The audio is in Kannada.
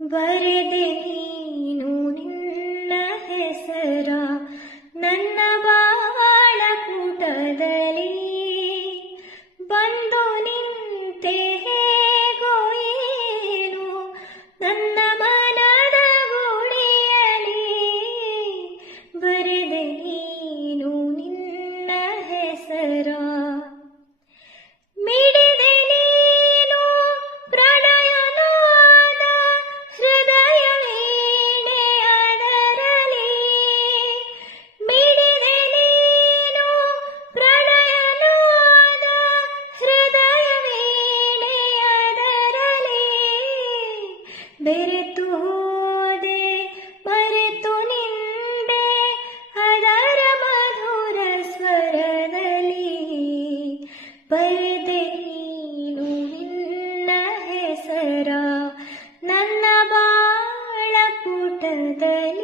ಬರೆದೆ ನೀನು ನಿನ್ನ ಹೆಸರ ನನ್ನ ಬಾಳ ಪುಟದಲ್ಲಿ, ಬಂದು ನಿಂತೆ ಹೇಗೋ ಏನು ನನ್ನ ಮನದ ಗುಡಿಯಲಿ. ಬರೆದೆ ನೀನು ನಿನ್ನ ಹೆಸರ, ಮಿಡಿದೆ ನೀನು ಪ್ರಣಯನಾದ ಹೃದಯ ವೀಣೆ ಅದರಲಿ. ಮಿಡಿದೆ ನೀನು ಪ್ರಣಯನಾದ ಹೃದಯ ವೀಣೆ ಅದರಲಿ. ಬೆರೆತು ಹೋದೆ ಮರೆತು ನಿಂದೆ ಅದರ ಮಧುರ ಸ್ವರದಲ್ಲಿ. ಬರೆದೆ ನೀನು ನಿನ್ನ ಹೆಸರ ನನ್ನ ಬಾಳ ಪುಟದಲ್ಲಿ.